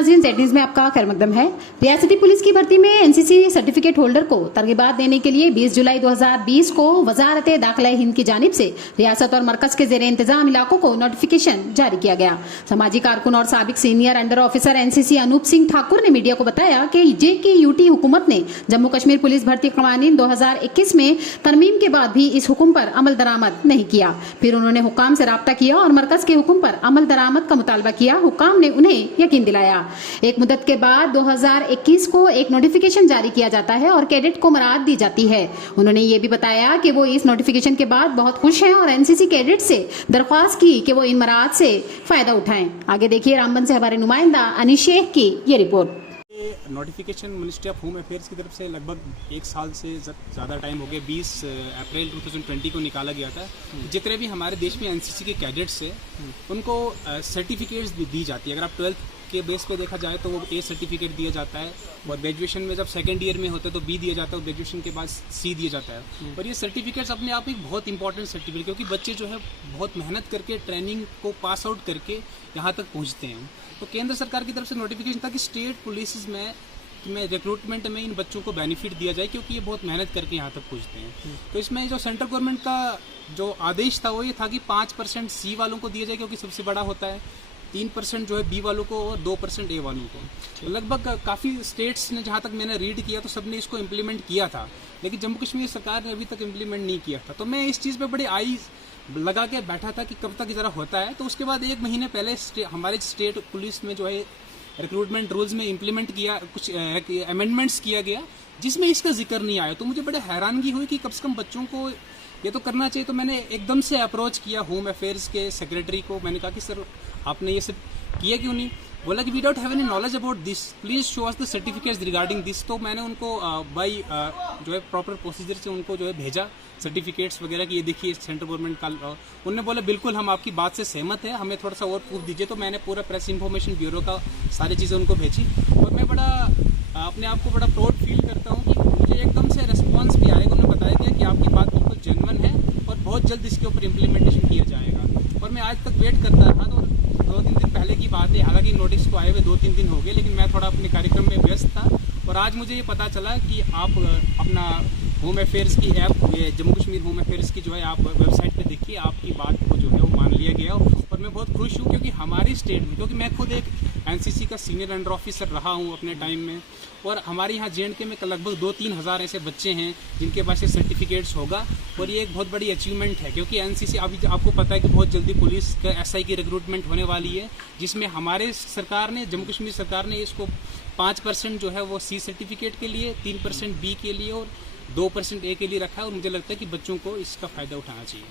नाज़रीन, Z news में आपका खैर मकदम है। रियासती पुलिस की भर्ती में एनसीसी सर्टिफिकेट होल्डर को तरगीबात देने के लिए 20 जुलाई 2020 को वजारत दाखिला हिंद की जानिब से रियासत और मरकज के जेर इंतजाम इलाकों को नोटिफिकेशन जारी किया गया। सामाजिक कारकुन और साबिक senior under officer NCC Anoop Singh Thakur ने मीडिया को बताया कि JKUT हुकूमत ने जम्मू कश्मीर पुलिस भर्ती कानून 2021 में तरमीम के बाद भी इस हुक्म पर अमल दरामद नहीं किया। फिर उन्होंने हुकाम से राब्ता किया और मरकज के हुक्म पर अमल दरामद का मुतालबा किया। हुकाम ने उन्हें यकीन दिलाया। एक मुद्दत के बाद 2021 को एक नोटिफिकेशन जारी किया जाता है और कैडेट को मराद दी जाती है। उन्होंने ये भी बताया कि वो इस नोटिफिकेशन के बाद बहुत खुश हैं और एनसीसी कैडेट से दरख्वास्त की कि वो इन मराद से फायदा उठाएं। आगे देखिए रामबन से हमारे नुमाइंदा अनीश शेख की ये report. Notification ministry of home affairs की तरफ से लगभग एक साल से ज़्यादा टाइम हो गया, 20 अप्रैल 2020 को निकाला गया था। जितने भी हमारे देश में एनसीसी के कैडेट्स हैं उनको सर्टिफिकेट्स दी जाती है। अगर आप 12th के बेस पे देखा जाए तो वो A सर्टिफिकेट दिया जाता है और ग्रेजुएशन में जब सेकेंड ईयर में होते हैं तो B दिया जाता है और ग्रेजुएशन के बाद C दिया जाता है। और ये सर्टिफिकेट्स अपने आप में बहुत इंपॉर्टेंट सर्टिफिकेट, क्योंकि बच्चे जो है बहुत मेहनत करके ट्रेनिंग को पास आउट करके यहाँ तक पहुँचते हैं। तो केंद्र सरकार की तरफ से नोटिफिकेशन था कि स्टेट पुलिस में रिक्रूटमेंट में इन बच्चों को बेनिफिट दिया जाए, क्योंकि ये बहुत मेहनत करके यहाँ तक पहुँचते हैं। तो इसमें जो सेंट्रल गवर्नमेंट का जो आदेश था वो ये था कि 5% C वालों को दिया जाए, क्योंकि सबसे बड़ा होता है, 3% जो है B वालों को और 2% A वालों को। तो लगभग काफ़ी स्टेट्स ने, जहाँ तक मैंने रीड किया, तो सबने इसको इम्प्लीमेंट किया था, लेकिन जम्मू कश्मीर सरकार ने अभी तक इम्प्लीमेंट नहीं किया था। तो मैं इस चीज़ पे बड़ी आई लगा के बैठा था कि कब तक ज़रा होता है। तो उसके बाद 1 महीने पहले हमारे स्टेट पुलिस में जो है रिक्रूटमेंट रूल्स में इम्प्लीमेंट किया, कुछ अमेंडमेंट्स किया गया जिसमें इसका जिक्र नहीं आया। तो मुझे बड़े हैरानगी हुई कि कम से कम बच्चों को ये तो करना चाहिए। तो मैंने एकदम से अप्रोच किया होम अफेयर्स के सेक्रेटरी को। मैंने कहा कि सर आपने ये सब किया क्यों नहीं? बोला कि we don't have any knowledge about this, please show us the certificates regarding this. तो मैंने उनको बाई जो है प्रॉपर प्रोसीजर से उनको जो है भेजा सर्टिफिकेट्स वगैरह की, ये देखिए सेंट्रल गवर्नमेंट का। उन्होंने बोला बिल्कुल हम आपकी बात से सहमत है, हमें थोड़ा सा और प्रूफ दीजिए। तो मैंने पूरा प्रेस इंफॉर्मेशन ब्यूरो का सारी चीज़ें उनको भेजी और मैं बड़ा अपने आप को बड़ा प्राउड फील करता हूँ कि मुझे एकदम से रिस्पॉन्स भी आएगा। उन्होंने बताया गया कि आपकी बात बिल्कुल जेन्युइन है और बहुत जल्द इसके ऊपर इम्प्लीमेंटेशन किया जाएगा। और मैं आज तक वेट करता रहा, तो 2-3 दिन पहले की बात है, हालांकि नोटिस को आए हुए 2-3 दिन हो गए, लेकिन मैं थोड़ा अपने कार्यक्रम में व्यस्त था। और आज मुझे ये पता चला कि आप अपना होम अफेयर्स की app, Jammu Kashmir home affairs की जो है आप वेबसाइट पे देखिए, आपकी बात को जो है वो मान लिया गया। और मैं बहुत खुश हूँ, क्योंकि हमारी स्टेट में, क्योंकि मैं खुद एक एनसीसी का सीनियर अंडर ऑफिसर रहा हूँ अपने टाइम में, और हमारे यहाँ JNK में लगभग 2-3 हज़ार ऐसे बच्चे हैं जिनके पास ये सर्टिफिकेट्स होगा। और ये एक बहुत बड़ी अचीवमेंट है, क्योंकि एनसीसी अभी आपको पता है कि बहुत जल्दी पुलिस का SI की रिक्रूटमेंट होने वाली है, जिसमें हमारे सरकार ने, जम्मू कश्मीर सरकार ने इसको 5% जो है वो C सर्टिफिकेट के लिए, 3% B के लिए और 2% A के लिए रखा है। और मुझे लगता है कि बच्चों को इसका फ़ायदा उठाना चाहिए।